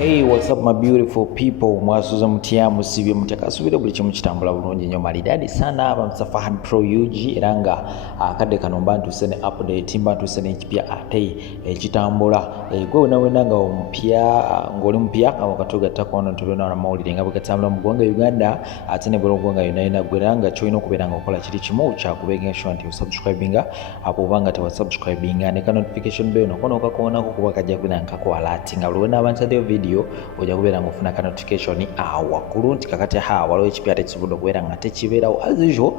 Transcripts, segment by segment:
Hey, what's up my beautiful people? Mwasuza mutya musibye mutakasubire buli kimu kitambula bulungi nnyo malidadi sana abamsa Fahad Pro UG eranga akadde kano mbantuse ne update mbantuse ne kipya ate ekitambula gwe wena nga omupya ngoli mpya awakatoga takono tubena na mawulire nga bwekatambula mu ggwanga Uganda ate ne bwero ggwanga yona gweranga kyolina okubeera nga okola kiri kimu kya kubenga sure nti subscribinga apo banga tawa subscribinga ne ka notification bell nokono okakonako kuba kajja kunanka ko alert nga lwena abantu ade video ojja kubeera ngofuna ka notification waggulu nti kakati waliwo ekipya tekisobodde okubeera nga tekibeerawo as usual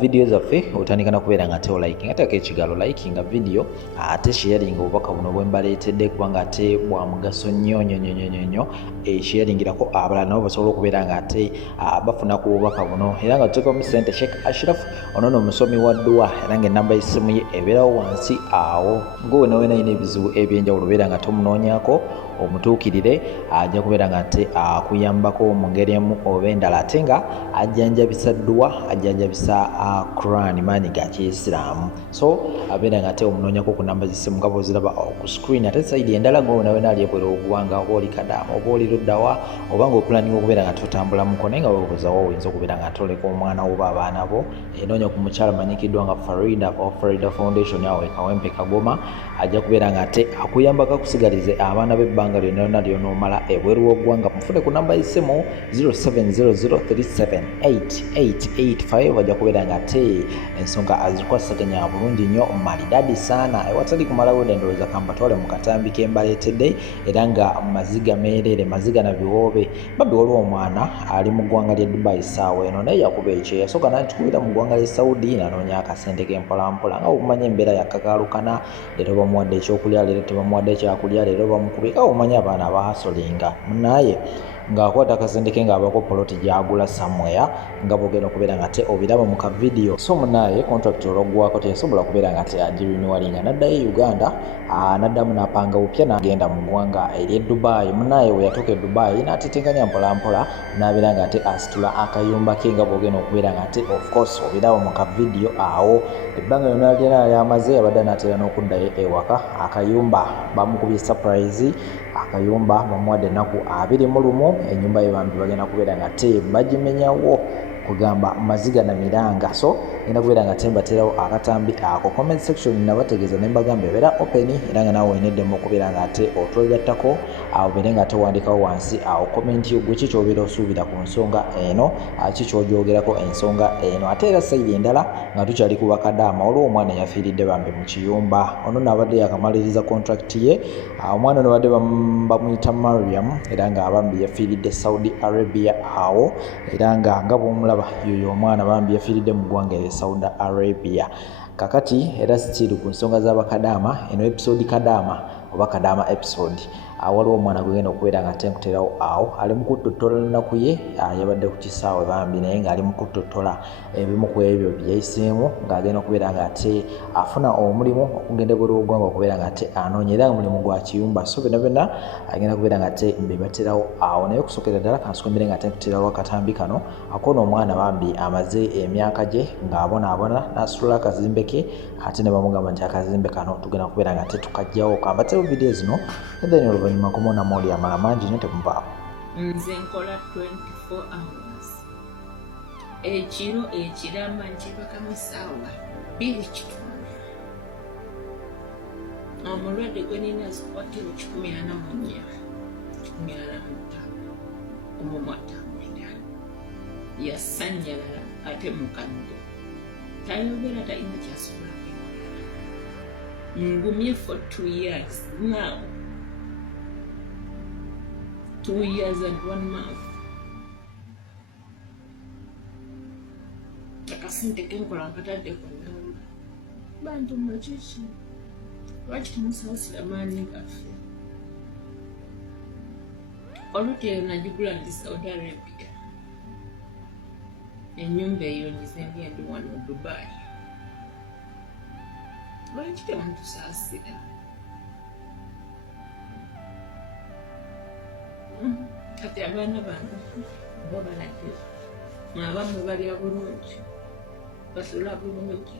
video zaffe otandika na kubeera nga ate liking ate ekigalo liking video ate sharing obubaka buno bwe mbaleetedde kubanga ate bwa mugaso nnyo sharingirako abalala nabo basobola okubeera nga ate bafuna ku bubaka buno era nga tuteekamu ssente Sheikh Ashraf ono omusomi wa dduwa era nga ennamba y'essimu ye ebeerawo wansi awo gwe wena alina ebizibu ebyenjawulo beera nga tomunoonyako omutuukirire ajja kubeera nga ate akuyambako mu ngeri emu oba endala ate nga ajjanjabisa dduwa ajjanjabisa Quran maanyi ga Kiislaamu so abeera nga ate omunoonyako ku namba z'essimu nga bw'oziraba ku screen ate sayidi endala gwe wena ali ebweru ogwanga oba oli Kadaama oba oli Luddawa oba ng'opulaninga okubeera nga totambula muko naye nga weebuuzawo oyinza okubeera nga toleka omwana oba abaana bo enoonya ku mukyala manyikiddwa nga Farida Foundation awo Kawempe Kagoma ajja kubeera nga ate akuyambako akusigalize abaana b'ebbanga lyonna ly'onoomala ebweru w'eggwanga mufune ku namba y'essimu 0700378885 ajja kubeera nga ate ensonga azikwasaganya bulungi nnyo malidadi saana ewatali kumalawo ndowooza kambatwale mu katambi ke mbaleetedde era nga maziga meerere maziga na biwoobe babbi waliwo omwana ali mu ggwanga lya Dubai saawa eno naye yakuba ekyeya yasooka nantukubira mu ggwanga lya Saudi nanoonya akasente ke mpolampola nga okumanya embeera yakakaalukana leero bamuwadde ekyokulya leero tebamuwadde ekyakulya leero bamukubika omanya abaana abahasolinga munaye ng'akwata akasente ke ng'abako poloti gyagula somewhere nga bwogenda okubeera nga te obiraba mu kavidiyo so munaye contract olwoggwako teyasobola kubeera nga te agirinuwalinga n'addayo Uganda n'addamu n'apanga bupya n'agenda mu ggwanga ery'e Dubai munaye we yatuuka e Dubai n'atetenkanya mpolampola n'abeera nga ate asitula akayumba ke nga bwogenda okubeera nga te of course obiraba mu kavidiyo awo ebbanga lyonna lyonna lyamaze abadde n'atera n'okuddayo ewaka akayumba bamukubye surprise akayumba bamuwadde ennaku 21 ennyumba ye bambi bagenda kubeera nga te bagimenyawo kugamba maziga na miranga so ngenda kubeera nga tembaterawo akatambi ako comment section nabategeeza ne mbagamba ebeera open era nga naawe oyineddemu okubeera nga ate otwegattako obeere nga tewandikawo wansi awo comment yo gwe ki kyobeera osuubira ku nsonga eno ki kyogyogerako ensonga eno ate era sayidi endala nga tukyali ku Bakadaama olwo omwana yafiiridde bambi mu kiyumba ono n'abadde yakamaliriza contract ye omwana ono badde bamuyita Mariam era nga bambi yafiiridde Saudi Arabia awo era nga bw'omulaba yoyo omwana bambi yafiiridde mu ggwanga erya Saudi Arabia kakati era still ku nsonga z'Abakadaama eno episode Kadaama oba Kadaama episode waliwo omwana gwegenda okubeera nga tenkuterawo awo ali mu kutottola ennaku ye yabadde ku kisaawe bambi naye ng'ali mu kutottola ebimu ku ebyo byeyayiseemu ng'agenda okubeera nga ate afuna omulimu okugenda ebweru w'eggwanga okubeera nga ate anoonya era mulimu gwa kiyumba so byonna agenda kubeera nga ate mbebaterawo awo naye okusookera ddala kansukumire nga tenkuterawo akatambi kano akoona omwana bambi amaze emyaka gye ng'abonaabona n'asitula akazimbe ke ate ne bamugamba nti akazimbe kano tugenda kubeera nga ate tukajjawo kambatewo video zino then oluvannyuma kumona moli amala mangi nnyo temuvaawo nze nkola 24 hours ekiro ekiramba nkibakamu essaawa 2 omulwadde gwe nina zikwatiro 14 omumwa atambulira yasannyalala ate mukadde tayogera talina kyasobola kwekolera ngumye for 2 years now 2 years and 1 month akasente kenkola nkatadde konna bantu makiki lwaki tumusaasira maanyi gaffe olutero nagigula ndi Saudi Arabia ennyumba eyo nzizendi endi wano Dubai lwaki temutusaasira kati abaana bange bo balagire abamu balya bulungi basula bulungi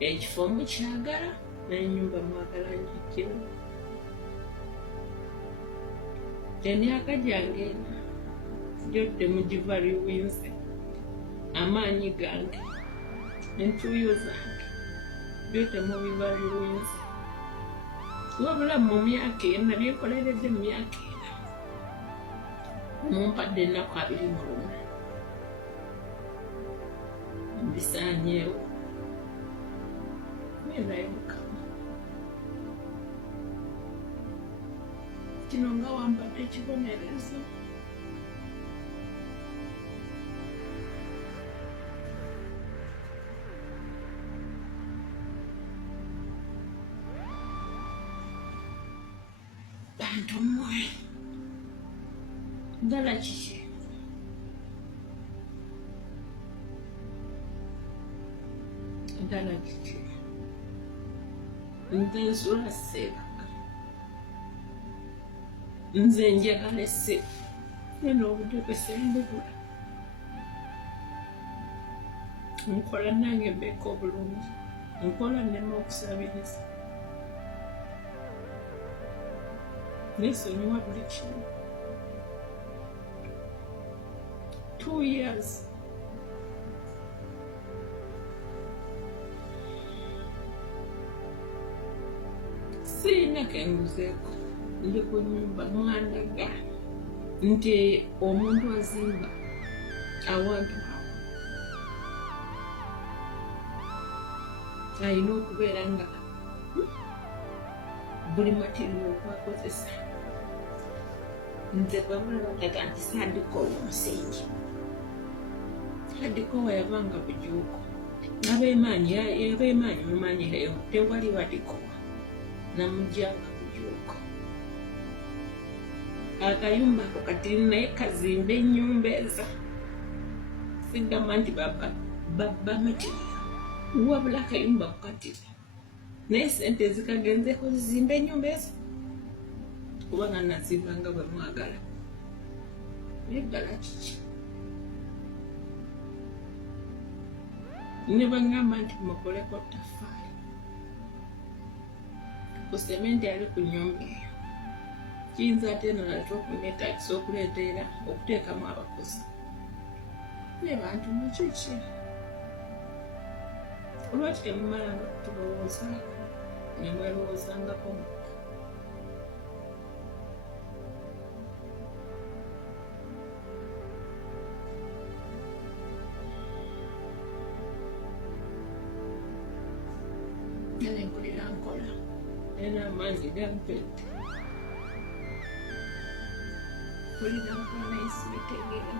ekifo mukyagala n'ennyumba mwagala njijjemu emyaka gyange gyodde mugiva liwinze amaanyi gange entuuyo zange byodde mubiva liwinze wabula mu myaka ena byekoleredde mu myaka ena mumpadde ennaku 21 mbisaanyeewo nenaye Mukama kino nga wampadde ekibonerezo bantu mmwe ndala kiki ndala kiki nze nsula Sseebaka nze njagala essimu neno obudde bwesembubula nkola nange mbeeko obulungi nkola nnema okusabiriza nesonyiwa buli kimu 2 years siina kenguzeeko ndi ku nyumba mwandaga nti omuntu azimba awantu awo alina okubeera nga buli matiriyo okwakozesa nze bamulabataga nti Saadikowa omusingi Saadikowa yabanga bujuuko abeemaanyi mumanyireyo tewali Badikowa namujjanga bujuuko akayumba ako kati naye kazimba ennyumba ezo sigamba nti babba matiriyo wabula akayumba ako kati naye sente zikagenzeeko zizimba ennyumba ezo kubanga nazimba nga bwe mwagala naye ddala kiki ne bangamba nti mukoleko ttafaali ku sementi ali ku nnyumba eyo kiyinza ate nalate okuneetagisa okuleetera okuteekamu abakozi naye bantu mukiki olwaki temumala tulowoozaako ne mwerowoozangako mukka nene nkulira nkola era amaanyi gampedde nkulira nkola naye sibitegeera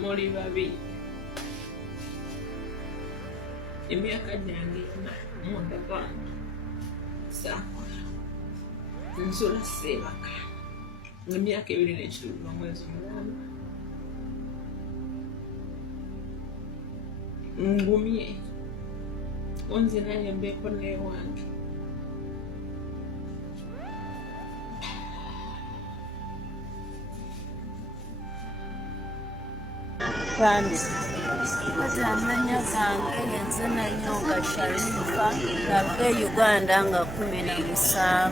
muli babi emyaka gyange ena mundaga saakola nsula Sseebaka emyaka 2 mwezi mulamba ngumye onze nange mbeeko newange Kati amanya gange yenze Nanyonga Sharifa nava Uganda nga 17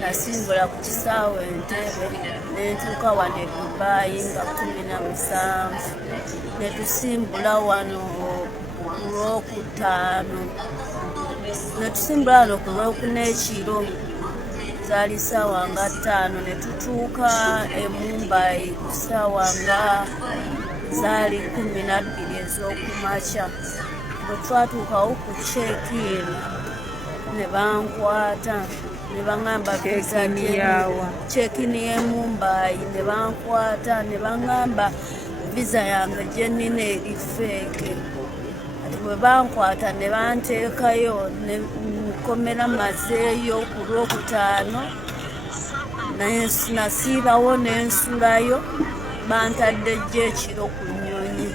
nasimbula ku kisaawe Entebbe nentuuka wano e Dubai nga 17 netusimbula wano ku Lwokutaano netusimbula wano ku Lwokuna ekiro zaali ssaawa nga 5 netutuuka e Mumbai ku ssaawa nga zaali 12 ez'okumakya bwe twatuukawo ku check-in ne bankwata ne baŋŋamba check-in y'e Mumbai ne bankwata ne baŋŋamba visa yange gye nnina eri feeke ati bwe bankwata ne banteekayo ne nkomera mazeeyo ku Lwokutaano nasiibawo n'ensulayo bantadde gye ekiro ku nnyonyi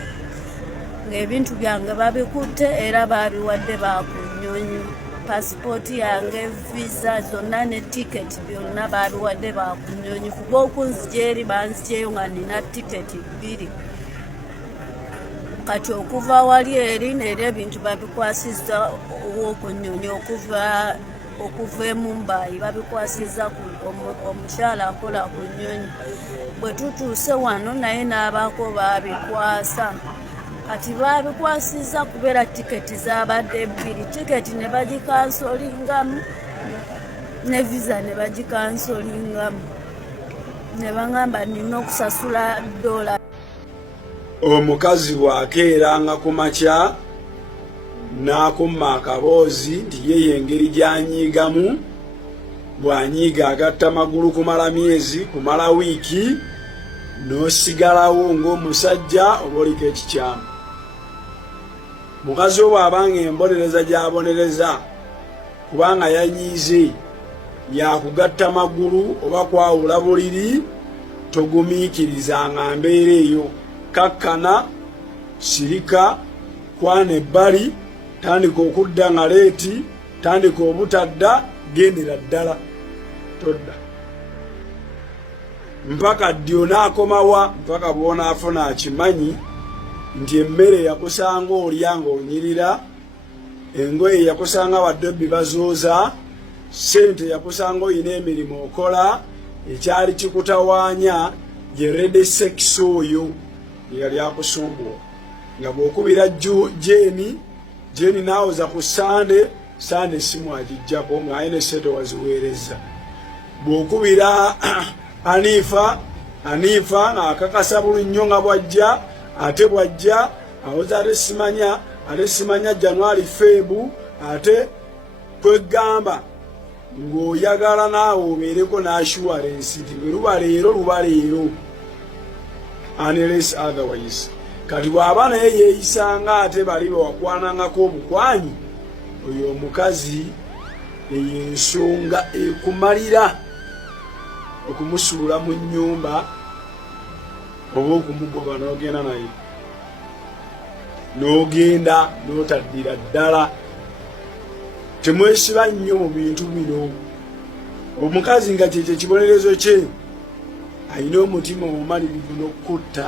ng'ebintu byange babikutte era baabiwadde ba ku nnyonyi pasipoti yange visa zonna ne tiketi byonna babiwadde bakunyonyi kuba okunzija eri banzijeyo nga nina tiketi 2 kati okuva wali eri neera ebintu babikwasizza owokunyonyi okuva e Mumbai babikwasizza omukyala akola ku nnyonyi bwe tutuuse wano naye n'abaako babikwasa kati babikwasizza kubeera tiketi zabadde 2 tiketi ne bagikansolingamu ne visa ne bagikansolingamu ne baŋŋamba nina okusasula $. Omukazi bw'akeeranga ku makya n'akumma akaboozi nti ye engeri gy'anyiigamu bw'anyiiga agatta magulu kumala myezi kumala wiiki n'osigalawo ng'omusajja oba oliko ekikyamu. Mukazi we bw'abanga embonereza gy'abonereza kubanga yanyiize yakugatta magulu oba kwawula buliri togumiikirizanga mbeera eyo. Kakkana sirika kwana ebbali tandika okudda nga leeti tandika obutadda gendera ddala todda mpaka ddyo n'akomawa mpaka bw'onaafuna akimanyi nti emmere yakusanga olya ng'onyirira engoye yakusanga baddebi bazooza sente yakusanga oyina emirimu okola ekyali kikutawaanya ye rede sex oyo yali akusumbuwa nga bw'okubira Jeni nawoza ku Sande simu agijjako ng'ayina esente waziweereza. Bw'okubira Anifa ng'akakasa buli nnyo nga bw'ajja ate bw'ajja awoza ate simanya January Febu ate kwegamba ng'oyagala naawe obeereko n'assurance nti bwe luba leero unless otherwise. Kati bw'aba naye yeeyisanga ate bali bewakwanangako obukwanyi oyo omukazi eyo ensonga ekumalira okumusuula mu nnyumba oba okumugoba n'ogenda naye n'ogenda n'otaddira ddala. Temwesiba nnyo mu bintu bino. Omukazi nga kyekyo ekibonerezo kye alina omutima omumalirivu n'okutta